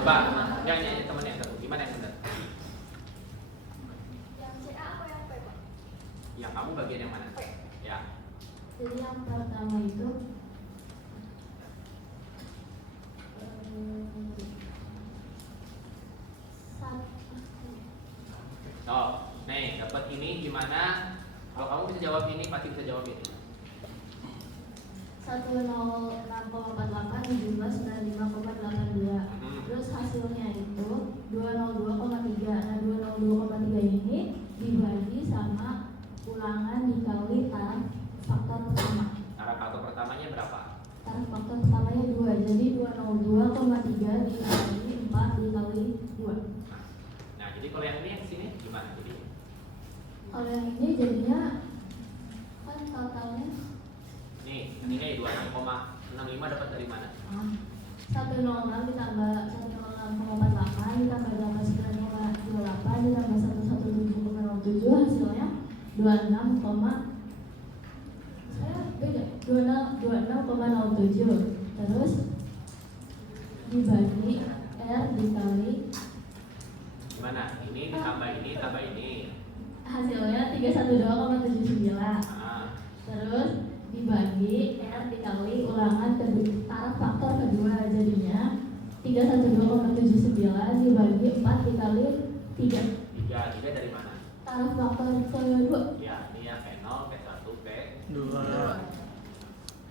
Coba, nyanyi teman yang satu. Gimana yang benar? Yang CA apa yang P, Pak? Yang kamu bagian yang mana? P. Ya. Jadi yang pertama itu Oh, nih dapat ini gimana? Kalau kamu bisa jawab ini, pasti bisa jawab ini. 106,48 dijumlah 95,82. Terus hasilnya itu 202,3. Nah 202,3 ini dibagi sama ulangan dikali taraf faktor pertama. Taraf faktor pertamanya berapa? Taraf faktor pertamanya 2. Jadi 202,3 dikali 4 dikali 2. Nah, jadi kalau yang ini yang sini gimana? Jadi Kalau yang ini jadinya kan totalnya nih, ininya 26,65 dapat dari mana? 106 ditambah 106,48 ditambah 89,28 ditambah 117,07 hasilnya 26, saya beda 26,07. Terus dibagi R dikali Gimana? Ini ditambah ini tambah ini. hasilnya 312,79. Nah, Terus dibagi R dikali ulangan taraf faktor kedua jadinya 312,79 dibagi 4 dikali 3 3 dari mana? taraf faktor kedua. Ya, ini yang P0, P1, P2. 2.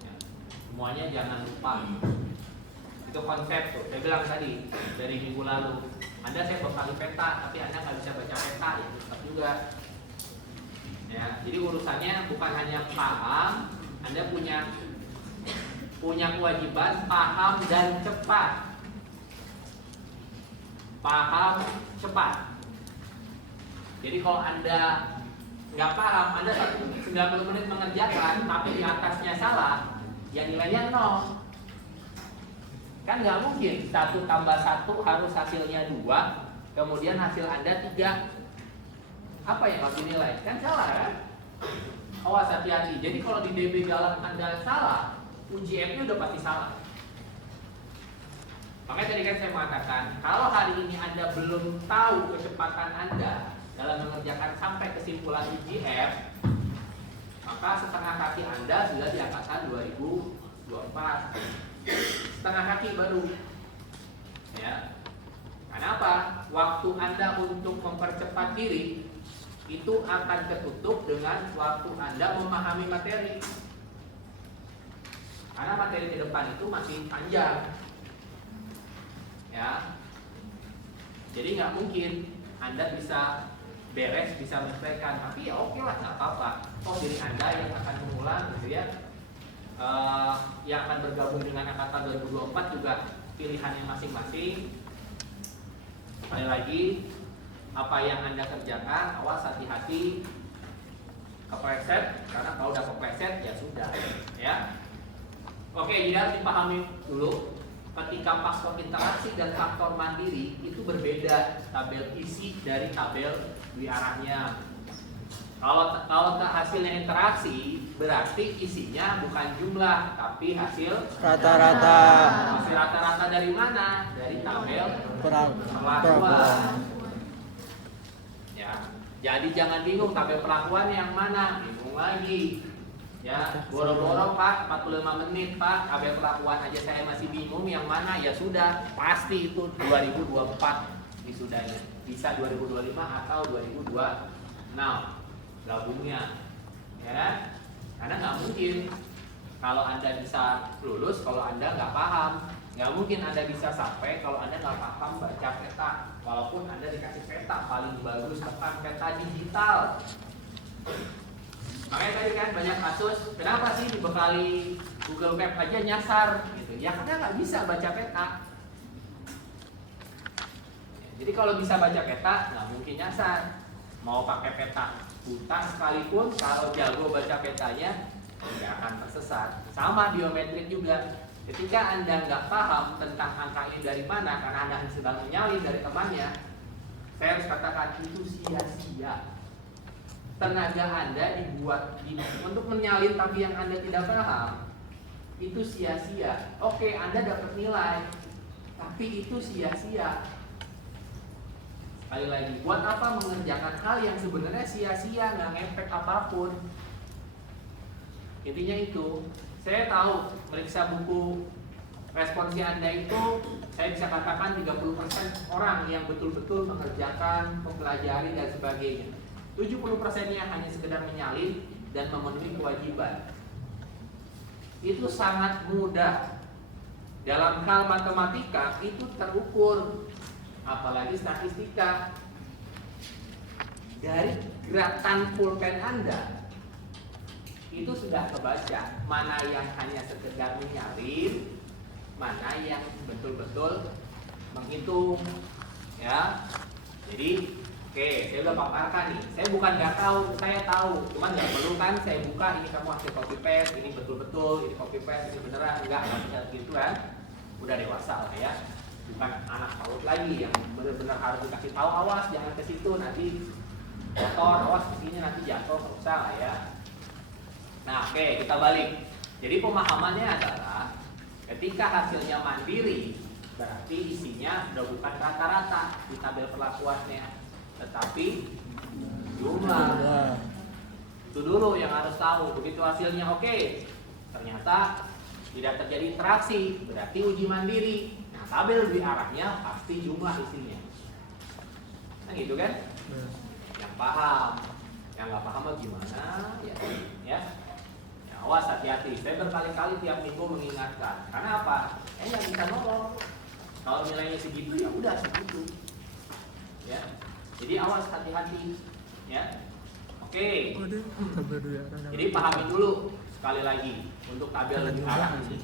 Ya. Semuanya jangan lupa. Itu konsep tuh. Saya bilang tadi dari minggu lalu. Anda saya bekali peta, tapi Anda nggak bisa baca peta, ya tetap juga. Ya, jadi urusannya bukan hanya paham, Anda punya kewajiban paham dan cepat. Paham cepat. Jadi kalau Anda nggak paham, Anda 90 menit mengerjakan, tapi di atasnya salah, ya nilainya 0. Kan nggak mungkin 1 tambah 1 harus hasilnya 2, kemudian hasil Anda 3. Apa yang harus dinilai? Kan salah kan? Awas, hati-hati. Jadi kalau di DB dalam Anda salah, UJF-nya udah pasti salah. Makanya tadi kan saya mengatakan, kalau hari ini Anda belum tahu kecepatan Anda dalam mengerjakan sampai kesimpulan UJF, maka setengah kaki Anda sudah di angkatan 2024. Setengah kaki baru. Ya. Kenapa? Waktu Anda untuk mempercepat diri itu akan ketutup dengan waktu Anda memahami materi. Karena materi di depan itu masih panjang. Ya. Jadi nggak mungkin Anda bisa beres, bisa menyelesaikan, tapi ya oke lah, nggak apa-apa. Toh diri Anda yang akan mengulang, gitu ya. Yang akan bergabung dengan angkatan 2024 juga pilihannya masing-masing. Sekali lagi, apa yang Anda kerjakan, awas hati-hati kepleset, karena kalau udah kepleset ya sudah, ya. Oke, jadi harus dipahami dulu. Ketika faktor interaksi dan faktor mandiri itu berbeda tabel isi dari tabel dui arahnya. Kalau hasilnya interaksi, berarti isinya bukan jumlah, tapi hasil Rata-rata. Hasil rata-rata dari mana? Dari tabel Perlakuan. perlakuan. Ya, jadi jangan bingung tabel perlakuan yang mana, bingung lagi. Ya, boro-boro Pak, 45 menit Pak, tabel perlakuan aja saya masih bingung yang mana. Ya sudah, pasti itu 2024 wisudanya. Bisa 2025 atau 2026 gabungnya, ya kan? Karena nggak mungkin kalau Anda bisa lulus kalau Anda nggak paham. Nggak mungkin Anda bisa sampai kalau Anda nggak paham baca peta. Walaupun Anda dikasih peta paling bagus tekan peta digital. Makanya tadi kan banyak kasus, kenapa sih dibekali Google Map aja nyasar gitu? Ya karena nggak bisa baca peta. Jadi kalau bisa baca peta nggak mungkin nyasar. Mau pakai peta buta sekalipun, kalau jago baca petanya nggak akan tersesat. Sama biometrik juga. Ketika Anda nggak paham tentang angka ini dari mana, karena Anda sedang menyalin dari temannya, saya harus katakan itu sia-sia. Tenaga Anda dibuat untuk menyalin tapi yang Anda tidak paham, itu sia-sia. Oke, Anda dapat nilai, tapi itu sia-sia. Sekali lagi, buat apa mengerjakan hal yang sebenarnya sia-sia, nggak ngefek apapun. Intinya itu, saya tahu meriksa buku responsi Anda itu, saya bisa katakan 30% orang yang betul-betul mengerjakan, mempelajari dan sebagainya. 70%-nya hanya sekedar menyalin dan memenuhi kewajiban. Itu sangat mudah. Dalam hal matematika itu terukur, apalagi statistika. Dari gerakan pulpen Anda itu sudah kebaca mana yang hanya sekedar menyalin, mana yang betul-betul menghitung, ya. Jadi, oke, saya udah paparkan nih. Saya bukan nggak tahu, saya tahu. Cuman nggak perlu kan saya buka ini kamu hasil copy paste, ini betul-betul, ini copy paste, ini beneran, nggak bisa gitu kan. Udah dewasa lah ya. Bukan anak PAUD lagi yang benar-benar harus dikasih tahu, awas jangan ke situ nanti kotor, awas ke sini nanti jatuh, nggak usah lah ya. Nah, oke, kita balik. Jadi pemahamannya adalah ketika hasilnya mandiri, berarti isinya udah bukan rata-rata di tabel perlakuannya, tetapi jumlah. Itu dulu yang harus tahu. Begitu hasilnya oke, ternyata tidak terjadi interaksi, berarti uji mandiri. Nah, tabel di arahnya pasti jumlah isinya. Nah, gitu kan? Yang paham, yang nggak paham gimana? Ya. Awas, hati-hati. Saya berkali-kali tiap minggu mengingatkan. Karena apa? Nggak bisa nolong. Kalau nilainya segitu ya udah segitu. Ya. Jadi awas, hati-hati. Ya. Oke. Jadi pahami dulu sekali lagi untuk tabel lebih arah ini.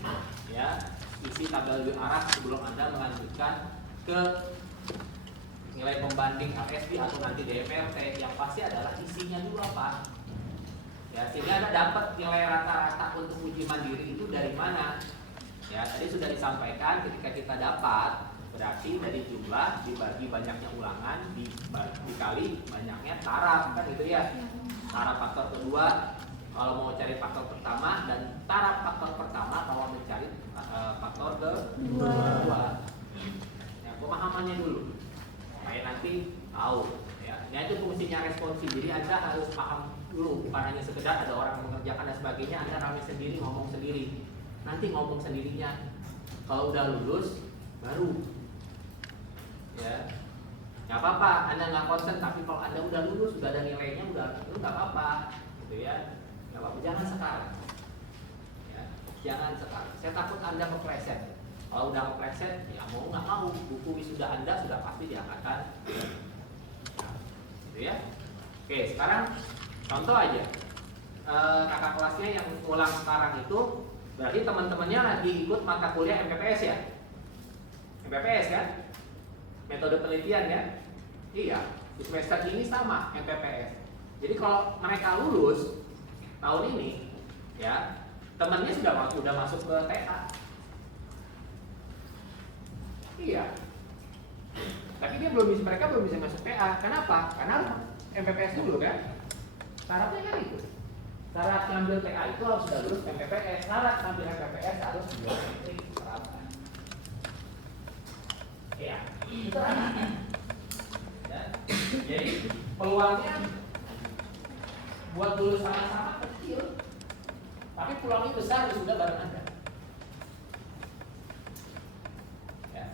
Ya. Isi tabel lebih arah sebelum Anda melanjutkan ke nilai pembanding HSP atau nanti DMRT. Yang pasti adalah isinya dulu apa? Ya, sehingga Anda dapat nilai rata-rata untuk uji mandiri itu dari mana? Ya, tadi sudah disampaikan ketika kita dapat berarti dari jumlah dibagi banyaknya ulangan dikali banyaknya taraf, kan gitu ya. Taraf faktor kedua kalau mau cari faktor pertama dan taraf faktor pertama kalau mencari faktor kedua. Ya, pemahamannya dulu. Supaya nanti tahu ya. Nah, itu fungsinya responsi. Jadi Anda harus paham dulu, bukan hanya sekedar ada orang mengerjakan dan sebagainya, Anda rame sendiri, ngomong sendiri. Nanti ngomong sendirinya. Kalau udah lulus, baru. Ya, nggak apa-apa, Anda nggak konsen, tapi kalau Anda udah lulus, sudah ada nilainya, itu nggak apa-apa, gitu ya. Nggak apa-apa, jangan sekarang. Ya, jangan sekarang. Saya takut Anda kepleset. Kalau udah kepleset, ya mau nggak mau, buku wisuda Anda sudah pasti diangkatkan. Nah, gitu ya. Oke, sekarang contoh aja, kakak kelasnya yang ulang sekarang itu berarti teman-temannya lagi ikut mata kuliah MPPS ya? MPPS kan? Metode penelitian ya? Iya, di semester ini sama MPPS. Jadi kalau mereka lulus tahun ini, ya temannya sudah masuk ke TA. Iya. Tapi mereka belum bisa masuk TA. Kenapa? Karena MPPS dulu kan? Syaratnya kan itu. Syarat ngambil TA itu harus sudah lulus MPPS. Syarat ngambil MPPS harus biometrik seragam. Ya, itu anak. Ya. Jadi peluangnya buat lulus sama-sama kecil, tapi peluangnya besar sudah bareng Anda. Ya.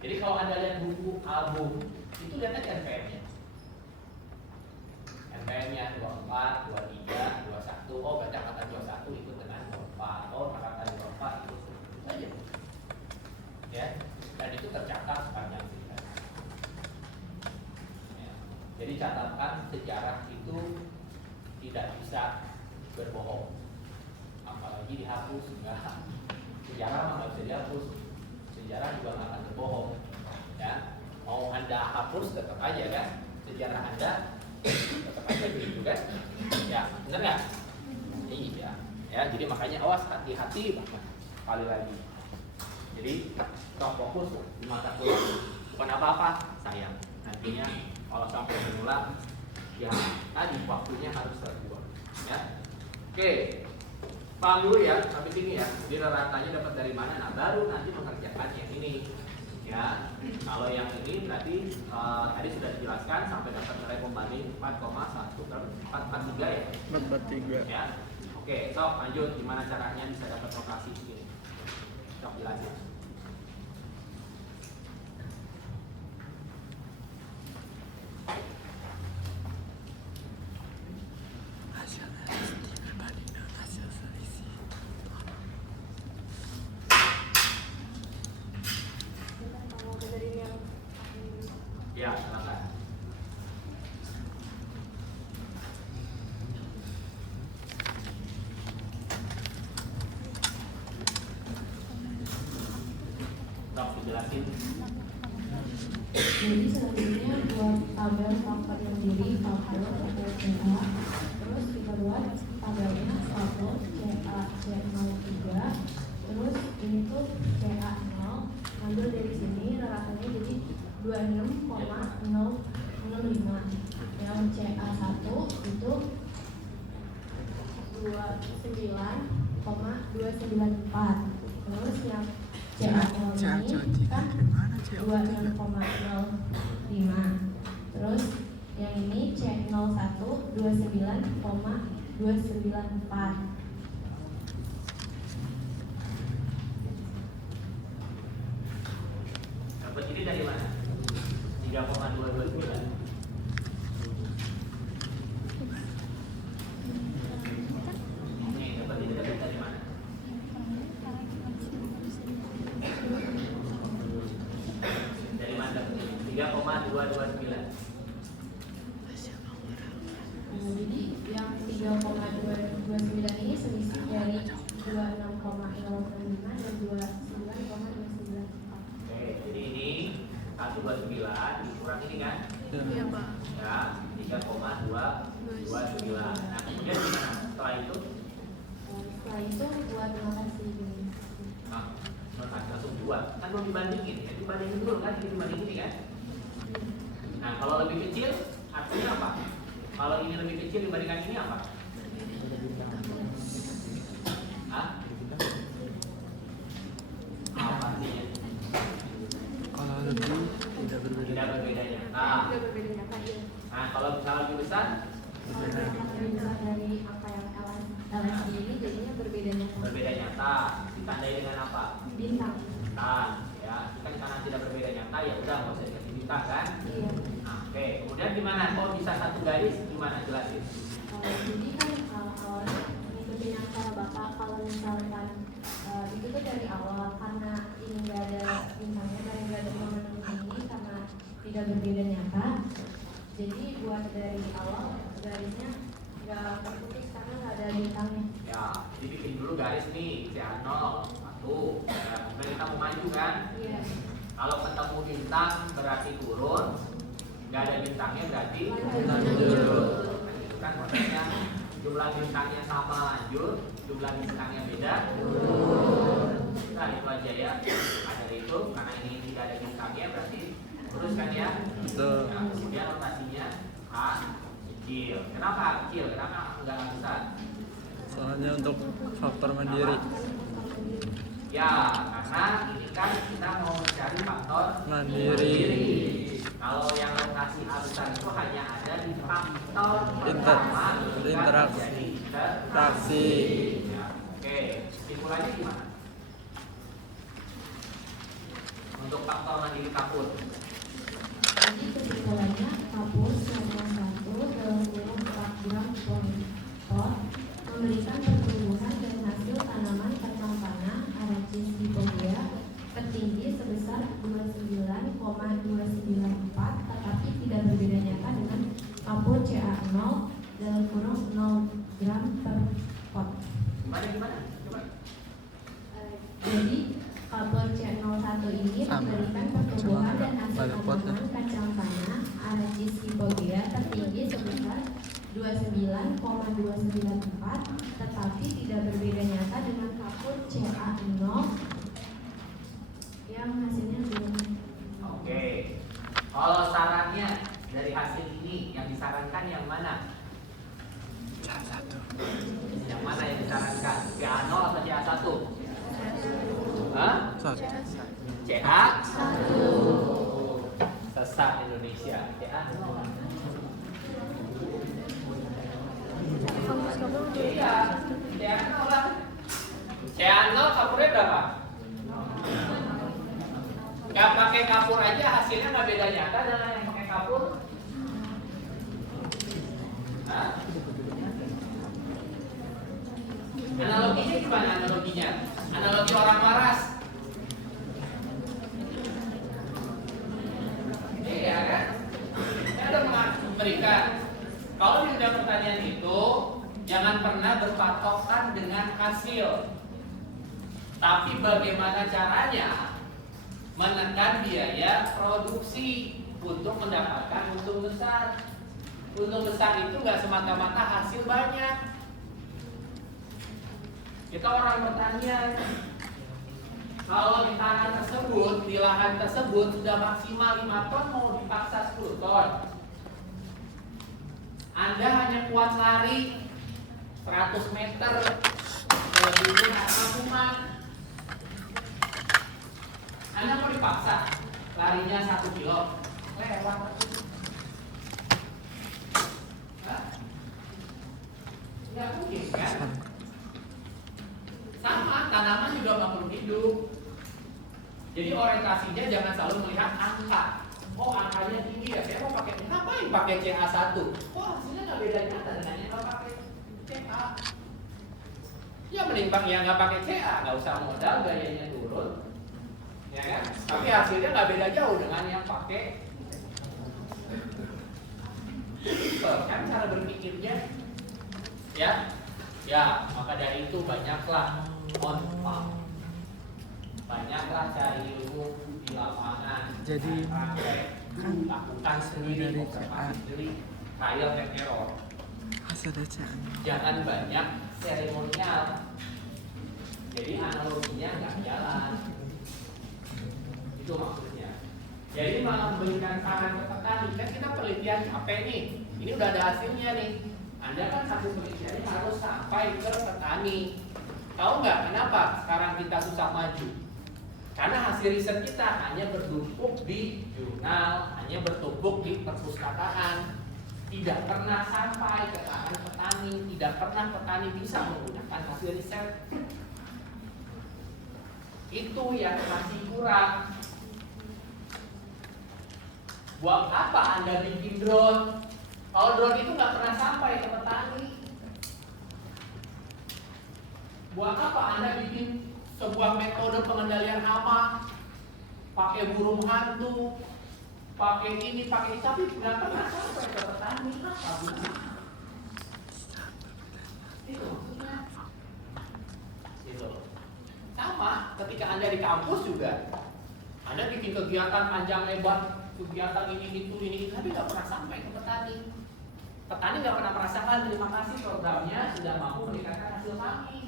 Jadi kalau Anda lihat buku album, itu lihat aja NPM-nya. NPM-nya 24, 23, 21. Oh, baca kata 21 ikut dengan 24. Oh, kata 24 ikut saja. Ya, dan itu tercatat sepanjang sejarah. Ya. Jadi catatkan sejarah itu tidak bisa berbohong, apalagi dihapus. Enggak. Sejarah mah nggak bisa dihapus. Sejarah juga nggak akan berbohong. Ya, mau Anda hapus tetap aja kan sejarah Anda. Tetap aja begitu kan? Ya, benar nggak? Iya. Ya, jadi makanya awas, hati-hati banget. Sekali lagi. Jadi stop fokus di mata kuliah. Bukan apa-apa, sayang. Nantinya kalau sampai mengulang, ya tadi waktunya harus terbuang. Ya. Oke. Paham dulu ya sampai sini ya. Jadi ratanya dapat dari mana? Nah, baru nanti mengerjakan yang ini. Ya, kalau yang ini berarti tadi sudah dijelaskan sampai dapat nilai pembanding 4,143 ya. 443. Ya, oke, sok lanjut gimana caranya bisa dapat lokasi ini. Sok jelasin. Ya, silakan. Sok dijelasin. Jadi selanjutnya buat tabel faktor mandiri faktor CA. Terus kita buat tabelnya faktor CA C03. Terus ini tuh CA 0. Ambil dari sini ratakannya jadi 26,065. Yang CA 1 itu 29,294. Terus yang CA 0 ini kan 26,05. Terus yang ini C01 29,294. Dapat ini dari mana? 3,229. Nih, dapat ini dari mana? Dari mana dapat ini? 3,229. Jadi yang 3,229 ini selisih dari 26,065 dan 29,294. Oke, jadi ini 129 dikurang ini kan? Iya, Pak. Ya, 3,229. Nah, kemudian gimana? Setelah itu, Setelah itu buat notasi ini. nah, langsung 2. Kan belum dibandingin, ya dibandingin dulu kan, ini dibandingin ini kan? Nah, kalau lebih kecil, artinya apa? Kalau ini lebih kecil dibandingkan ini apa? Hah? Apa artinya? Kalau lebih tidak berbeda. Tidak berbeda nyata. Nah, kalau misalnya lebih besar, Lebih besar dari angka yang LSI ini jadinya berbeda nyata. berbeda nyata. Ditandai dengan apa? Bintang. Bintang. Ya, kan karena tidak berbeda nyata, ya udah nggak usah dikasih bintang kan? Iya. Nah, oke. Kemudian gimana? Kok bisa satu garis? Gimana jelasin? Jadi kan awalnya ngikutin yang cara Bapak, kalau misalkan itu tuh dari awal karena ini nggak ada bintangnya dan nggak ada momen ini karena tidak berbeda nyata. Jadi buat dari awal garisnya nggak terputus karena nggak ada bintangnya. Ya, jadi bikin dulu garis nih, CA0, 1. Ya, kemudian kita mau maju kan? Iya. Kalau ketemu bintang berarti turun, nggak ada bintangnya berarti Lanjut. Nah, itu kan maksudnya jumlah bintangnya sama lanjut, jumlah bintangnya beda. Nah, itu aja ya. Nah, dari itu karena ini tidak ada bintangnya berarti terus kan ya. Betul. Nah, kemudian rotasinya A kecil. Kenapa A kecil? Kenapa enggak besar? Soalnya untuk faktor mandiri. Ya, karena ini kan kita mau mencari faktor Mandiri. Kalau yang rotasi A besar itu hanya ada di faktor Inter- pertama ketika interaksi. terjadi Interaksi. Ya, oke, simpulannya gimana? Untuk faktor mandiri kapur. Jadi kesimpulannya kapur selama 1 dalam kurun 4 gram pot memberikan pertumbuhan dan hasil tanaman kacang tanah Aracis Hipoidea tertinggi sebesar 29,294 tetapi tidak berbeda nyata dengan kapur CA0 dalam kurung 0 gram per pot. Gimana? Coba. Jadi kapur C01 ini Sama. memberikan pertumbuhan dan hasil Pada potnya. tanaman kacang tanah Aracis Hipoidea tertinggi sebesar 29,294 tetapi tidak berbeda nyata dengan kapur CA0 yang hasilnya belum. Oke. Kalau sarannya dari hasil ini yang disarankan yang mana? Yang mana yang disarankan? CA0 atau CA1? Hah? Satu. CA 1. Sesat Indonesia. CA 0. Iya, CA 0 lah. CA 0 kapurnya berapa? Gak pakai kapur aja hasilnya nggak beda nyata dengan yang pakai kapur. Hah? Analoginya gimana analoginya? Analogi orang waras. Iya kan? Saya udah memberikan. Kalau di bidang pertanian itu jangan pernah berpatokan dengan hasil. Tapi bagaimana caranya menekan biaya produksi untuk mendapatkan untung besar. Untung besar itu nggak semata-mata hasil banyak. Kita orang pertanian, kalau di tanah tersebut, di lahan tersebut sudah maksimal 5 ton mau dipaksa 10 ton. Anda hanya kuat lari 100 meter kelebihan atau kuman. Anda mau dipaksa larinya 1 kilo, lewat. Nggak mungkin kan? Sama, tanaman juga makhluk hidup. Jadi orientasinya jangan selalu melihat angka. Oh angkanya tinggi ya, saya mau pakai, ngapain pakai CA1? Oh hasilnya nggak beda nyata dengan yang nggak pakai CA. Ya mending pakai yang nggak pakai CA, nggak usah modal, gayanya turun, ya kan? Tapi hasilnya nggak beda jauh dengan yang pakai. Kan cara berpikirnya, ya. Ya, maka dari itu banyaklah banyaklah cari ilmu di lapangan. Jadi lakukan sendiri, observasi sendiri, trial and error. hasil bacaan. Jangan banyak seremonial. Jadi analoginya nggak jalan. Itu maksudnya. Jadi memberikan saran ke petani, kan kita penelitian capek nih. Ini udah ada hasilnya nih. Anda kan hasil penelitiannya harus sampai ke petani. Tahu nggak kenapa sekarang kita susah maju? Karena hasil riset kita hanya bertumpuk di jurnal, hanya bertumpuk di perpustakaan, tidak pernah sampai ke tangan petani, tidak pernah petani bisa menggunakan hasil riset. Itu yang masih kurang. Buat apa Anda bikin drone? Kalau drone itu nggak pernah sampai ke petani. Buat apa Anda bikin sebuah metode pengendalian hama, pakai burung hantu, pakai ini, pakai itu, tapi nggak pernah sampai ke petani? Apa gunanya? Itu maksudnya. Itu. Sama, ketika Anda di kampus juga, Anda bikin kegiatan panjang lebar, kegiatan ini itu, tapi nggak pernah sampai ke petani. Petani nggak pernah merasakan terima kasih programnya sudah mampu meningkatkan hasil kami.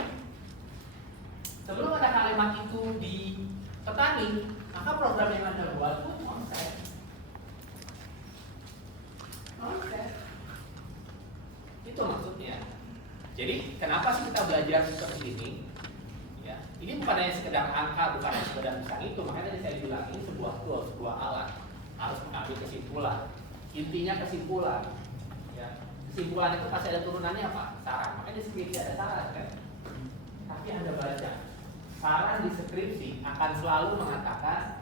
Sebelum ada kalimat itu di petani, maka program yang Anda buat itu konsep. Itu maksudnya. Jadi kenapa sih kita belajar seperti ini? Ya, ini bukan hanya sekedar angka, bukan hanya sekedar misalnya itu. Makanya tadi saya bilang ini sebuah tool, sebuah alat, harus mengambil kesimpulan. Intinya kesimpulan. Ya, kesimpulan itu pasti ada turunannya apa? Saran. Makanya di skripsi ada saran kan? Tapi Anda baca, saran di skripsi akan selalu mengatakan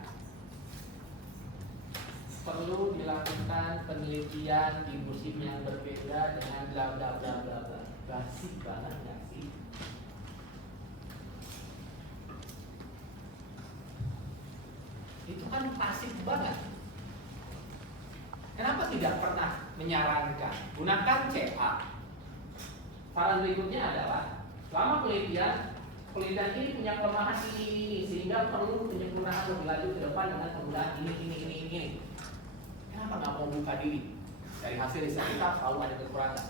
perlu dilakukan penelitian di musim yang berbeda dengan bla bla bla bla bla. Basic banget nggak sih? Itu kan pasif banget. Kenapa tidak pernah menyarankan gunakan CA? Saran berikutnya adalah selama penelitian ini punya kelemahan ini sehingga perlu penyempurnaan lebih lanjut ke depan dengan penggunaan ini. Kenapa nggak mau buka diri? Dari hasil riset kita selalu ada kekurangan.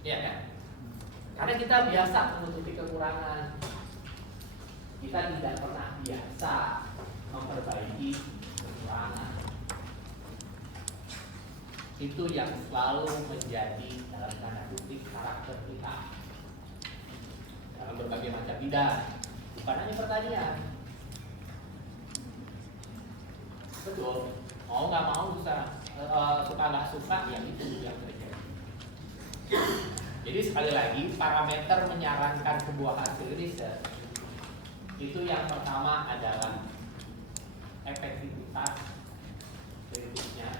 Iya kan? Karena kita biasa menutupi kekurangan. Kita tidak pernah biasa memperbaiki kekurangan. Itu yang selalu menjadi dalam tanda kutip karakter kita. dalam berbagai macam bidang, bukan hanya pertanian. Betul, mau nggak mau suka nggak suka ya itu yang terjadi. Jadi sekali lagi parameter menyarankan sebuah hasil riset itu yang pertama adalah efektivitas kritisnya,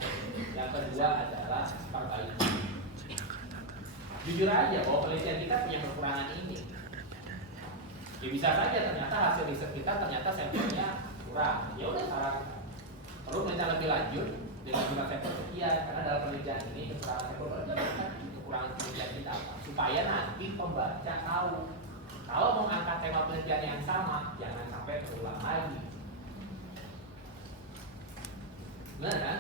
yang kedua adalah perbaikan. Jujur aja bahwa penelitian kita punya kekurangan ini. Ya bisa saja ternyata hasil riset kita ternyata sampelnya kurang. Ya udah sekarang perlu penelitian lebih lanjut dengan jumlah sampel sekian, karena dalam penelitian ini kekurangan sampel kekurangan penelitian kita apa? Supaya nanti pembaca tahu kalau mau angkat tema penelitian yang sama jangan sampai terulang lagi. Benar kan?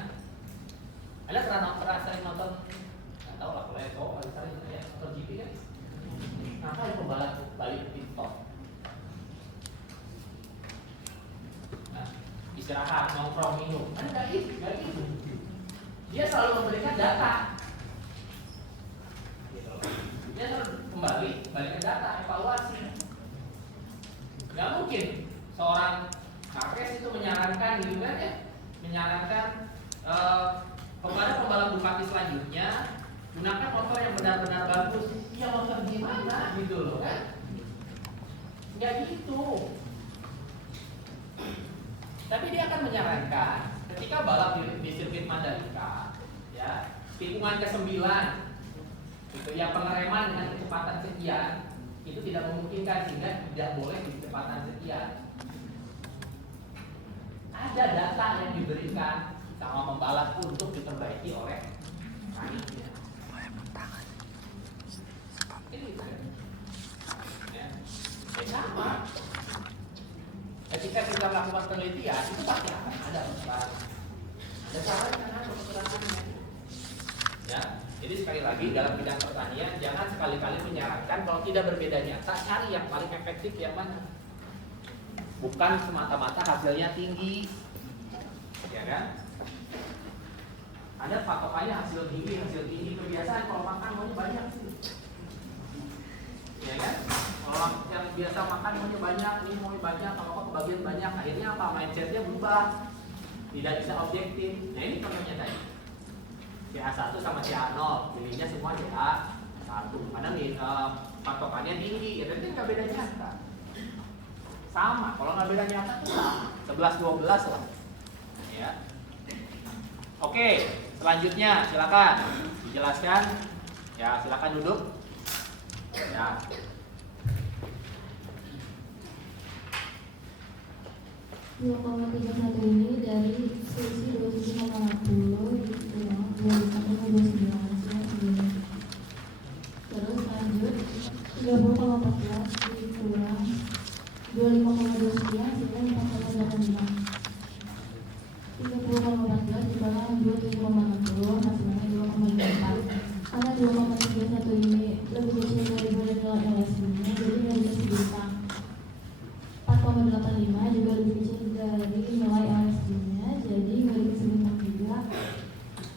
Anda pernah sering nonton? Nggak tahu lah kalau itu paling sering ya nonton GP kan? Ngapain pembalap balik pit stop? Nah, istirahat, nongkrong, minum. Kan nggak gitu. Dia selalu memberikan data. Dia selalu kembali ke data, evaluasi. Nggak mungkin seorang nakes itu menyarankan gitu kan ya, menyarankan kepada pembalap Ducati selanjutnya gunakan motor yang benar-benar bagus. Ya motor gimana gitu loh kan? Nggak gitu. Tapi dia akan menyarankan ketika balap di sirkuit Mandalika, ya tikungan ke-9 itu yang pengereman dengan kecepatan sekian itu tidak memungkinkan sehingga tidak boleh di kecepatan sekian. Ada data yang diberikan sama pembalap untuk diperbaiki oleh raihnya. Ini ya. Sama. Ketika kita melakukan penelitian itu pasti akan ada persoalan. Ada persoalannya. Ya. Jadi sekali lagi dalam bidang pertanian jangan sekali-kali menyarankan kalau tidak berbeda nyata cari yang paling efektif yang mana. Bukan semata-mata hasilnya tinggi, ya kan? Ada patokannya hasil tinggi kebiasaan kalau makan maunya banyak sih, ya kan? Kalau yang biasa makan maunya banyak, ini maunya banyak, kalau kebagian banyak, akhirnya apa? Mindsetnya berubah, tidak bisa objektif. Nah ini contohnya tadi. CA1 sama CA0, pilihnya semua CA1. Kadang patokannya tinggi, ya tapi nggak beda nyata. Sama, kalau nggak beda nyata tuh sama, 11-12 lah. Ya. Oke, selanjutnya silakan dijelaskan. Ya, silakan duduk. Ya. Ini dari selisih 27,80 terus lanjut 30,14 dikurang 25,2 sekian sehingga 4,85. 30,14 dibagi 27,60 hasilnya 2,54. Karena 2,31 ini lebih kecil dari nilai LSD-nya, jadi nilai bintang. 4,85 juga lebih kecil dari nilai LSD-nya, jadi nilai bintang juga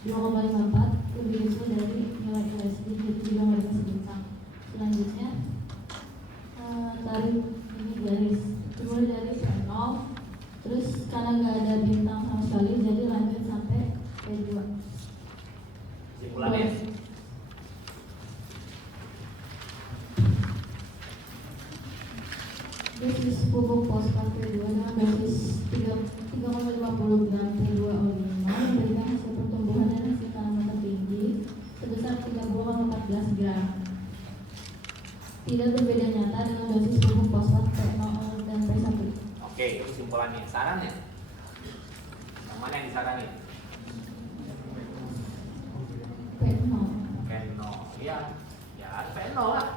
2,54 lebih kecil dari nilai LSD, jadi juga nilai bintang. Selanjutnya tarik ini garis, dimulai dari P0, terus karena nggak ada bintang sama sekali, jadi lanjut sampai P2. Simpulannya. Dosis pupuk fosfat P2 dengan dosis 3,50 gram P2O5 memberikan hasil pertumbuhan dan hasil tanaman tertinggi sebesar 30,14 gram. Tidak berbeda nyata dengan dosis pupuk fosfat P0 dan P1. Oke, itu kesimpulannya. Sarannya? Yang mana yang disaranin? P0. P0. Iya. Ya, P0 lah.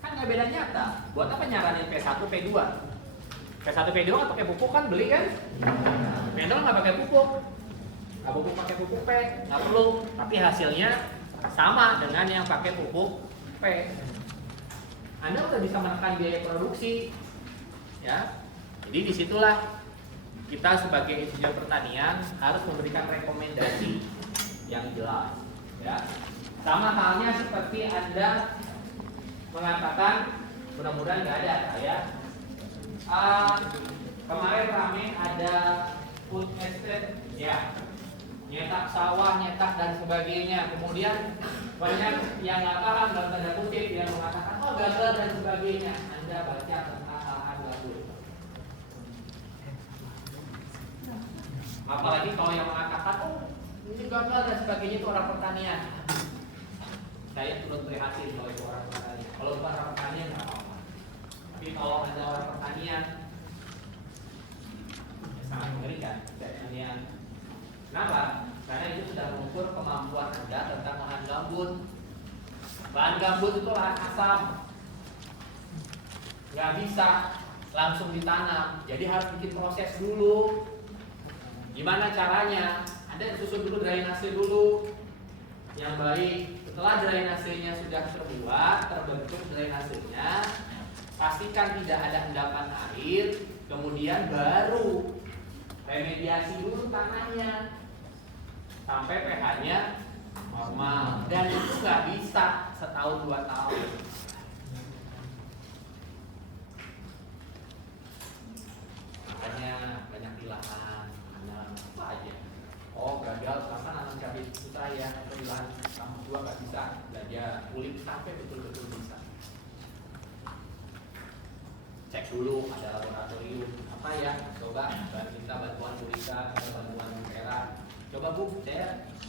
Kan nggak beda nyata. Buat apa nyaranin P1, P2? P1, P2 nggak pakai pupuk kan, beli kan? P0 nggak pakai pupuk. Nggak pupuk pakai pupuk P, nggak perlu. Tapi hasilnya sama dengan yang pakai pupuk P. Anda udah bisa menekan biaya produksi, ya. Jadi disitulah kita sebagai insinyur pertanian harus memberikan rekomendasi yang jelas, ya. Sama halnya seperti Anda mengatakan Mudah-mudahan nggak ada ya. Kemarin rame ada food estate ya, nyetak sawah, nyetak dan sebagainya. Kemudian banyak yang nggak paham dalam tanda kutip yang mengatakan oh gagal dan sebagainya. Anda baca tentang lahan gambut. Apalagi kalau yang mengatakan oh ini gagal dan sebagainya itu orang pertanian. Saya turut prihatin kalau itu orang pertanian. Kalau bukan orang pertanian nggak apa-apa. Tapi kalau ada orang pertanian, ya sangat mengerikan. Pertanian. Kenapa? Karena itu sudah mengukur kemampuan Anda tentang lahan gambut. Lahan gambut itu lahan asam, nggak bisa langsung ditanam. Jadi harus bikin proses dulu. Gimana caranya? Anda susun dulu drainase dulu yang baik. Setelah drainasenya sudah terbentuk drainasenya, pastikan tidak ada endapan air, kemudian baru remediasi dulu tanahnya sampai pH-nya normal. Dan itu nggak bisa setahun 2 tahun. Makanya banyak ilahan, apa aja. Oh gagal, masa nanam cabai susah ya, atau di lahan kamu dua nggak bisa belajar kulit sampai betul-betul bisa. Cek dulu ada laboratorium apa ya, coba minta bantuan Burika atau bantuan Era. Coba Bu,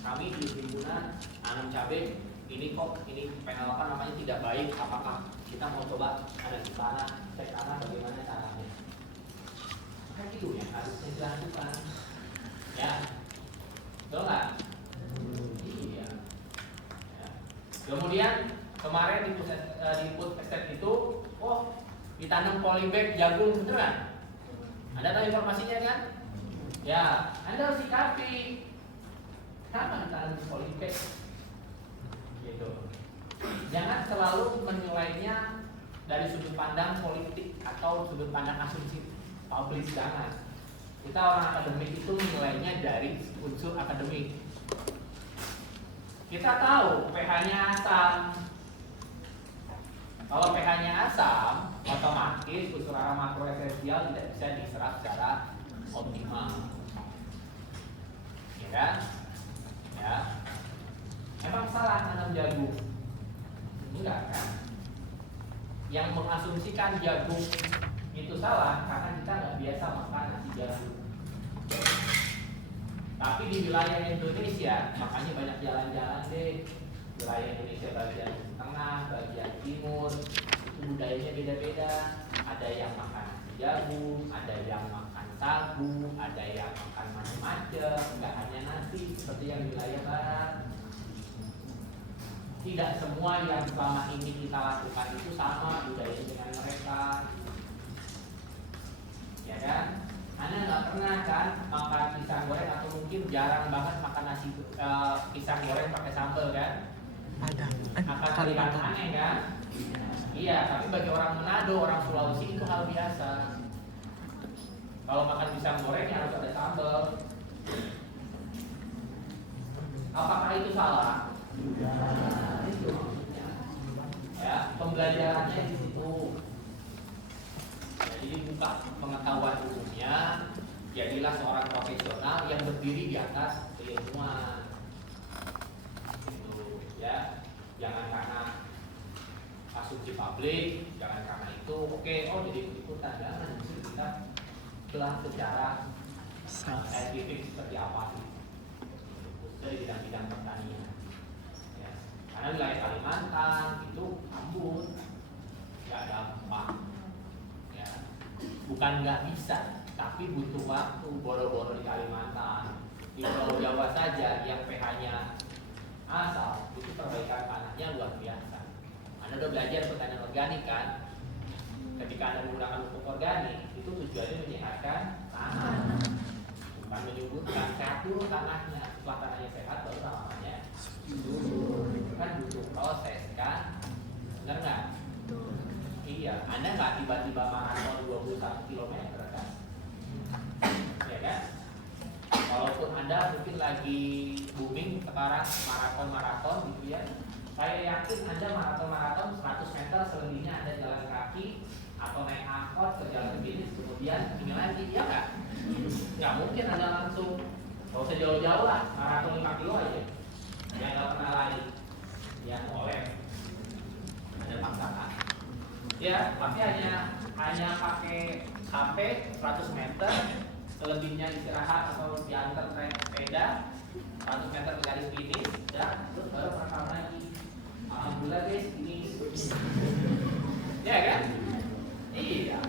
kami di himpunan nanam cabai ini kok ini panel apa namanya tidak baik, apakah kita mau coba ada di sana, cek tanah bagaimana caranya. Kayak gitu ya harusnya dilakukan ya. Betul nggak? Iya. Ya. Kemudian kemarin di food estate itu, oh ditanam polybag jagung beneran? Anda tahu informasinya kan? Ya, Anda harus sikapi. Kenapa ditanam polybag? Gitu. Jangan selalu menilainya dari sudut pandang politik atau sudut pandang asumsi publik, jangan. Kita orang akademik itu menilainya dari unsur akademik. Kita tahu pH-nya asam. Kalau pH-nya asam, otomatis unsur hara makro esensial tidak bisa diserap secara optimal. Ya kan? Ya. Emang salah tanam jagung? Enggak kan? Yang mengasumsikan jagung itu salah karena kita nggak biasa makan nasi jagung. Tapi di wilayah Indonesia, makanya banyak jalan-jalan deh. Wilayah Indonesia bagian tengah, bagian timur, itu budayanya beda-beda. Ada yang makan nasi jagung, ada yang makan sagu, ada yang makan macam-macam, nggak hanya nasi seperti yang di wilayah barat. Tidak semua yang selama ini kita lakukan itu sama budayanya dengan mereka. Ya kan? Anda nggak pernah kan makan pisang goreng atau mungkin jarang banget makan nasi pisang goreng pakai sambal kan? Ada. Akan terlihat aneh kan? Iya, tapi bagi orang Manado, orang Sulawesi itu hal biasa. Kalau makan pisang goreng ya harus ada sambal. Apakah itu salah? Itu maksudnya. Ya, pembelajarannya di situ. Jadi buka pengetahuan umumnya, jadilah seorang profesional yang berdiri di atas keilmuan. Gitu, ya. Jangan karena asumsi publik, jangan karena itu, oke, oh jadi ikut-ikutan, jangan justru kita telah secara saintifik seperti apa sih, khususnya di bidang-bidang pertanian. Ya. Karena wilayah Kalimantan itu gambut, nggak gampang. Bukan nggak bisa, tapi butuh waktu. Boro-boro di Kalimantan, di Pulau Jawa saja yang pH-nya asal itu perbaikan tanahnya luar biasa. Anda udah belajar pertanian organik kan? Ketika Anda menggunakan pupuk organik, itu tujuannya menyehatkan tanah, bukan menyuburkan. Sehat dulu tanahnya. Setelah tanahnya sehat, baru tanamannya subur. Kan butuh proses kan? Benar nggak? Iya, Anda nggak tiba-tiba maraton 21 km kan? Ya kan? Walaupun Anda mungkin lagi booming sekarang maraton gitu ya, Saya yakin Anda maraton 100 meter selebihnya Anda jalan kaki atau naik angkot ke jalan bisnis kemudian ini lagi, ya nggak? Nggak mungkin Anda langsung, nggak usah jauh-jauh lah, maraton 5 kilo aja, yang nggak pernah lari, ya oleh Anda paksakan. Ya, pasti hanya pakai HP 100 meter, selebihnya istirahat atau diantar naik sepeda 100 meter ke garis finish, ya, terus baru rekam lagi. Alhamdulillah guys, ini ya kan? Iya,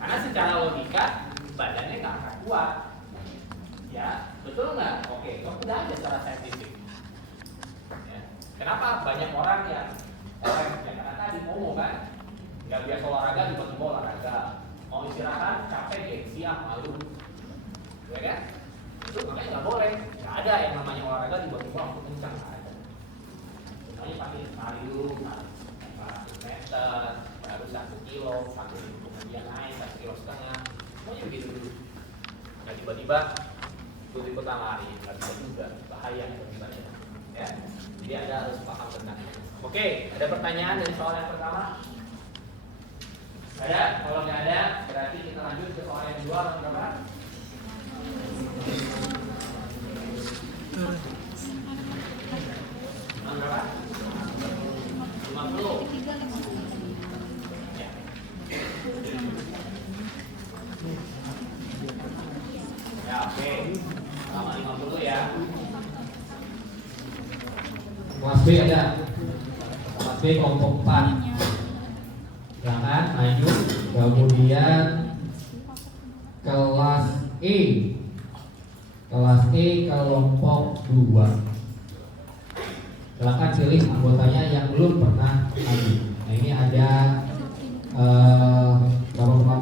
karena secara logika badannya nggak akan kuat, ya, betul nggak? Oke, kamu udah aja secara saintifik. Ya. Kenapa banyak orang yang karena tadi ngomong kan, nggak biasa olahraga tiba-tiba olahraga, mau istirahat capek gengsi malu, ya kan? Itu makanya nggak boleh, nggak ada yang namanya olahraga tiba-tiba aku kencang, nggak ada. Semuanya pakai lari dulu, 100 meter, baru 1 kilo, 1 kilo kemudian naik 1,5 kilo, semuanya begitu dulu. Nggak tiba-tiba ikut-ikutan lari, nggak bisa juga, bahaya misalnya. Ya, jadi Anda harus paham tentang itu. Oke, ada pertanyaan dari soal yang pertama? Ada? Kalau nggak ada, berarti kita lanjut ke soal yang kedua. Berapa? Berapa? 50. Ya. Ya, oke. Sama 50 ya. Kelas B ada. Kelas B kelompok 4. Silakan maju. Kemudian kelas E. Kelas E kelompok 2. Silakan pilih anggotanya yang belum pernah maju. Nah, ini ada berapa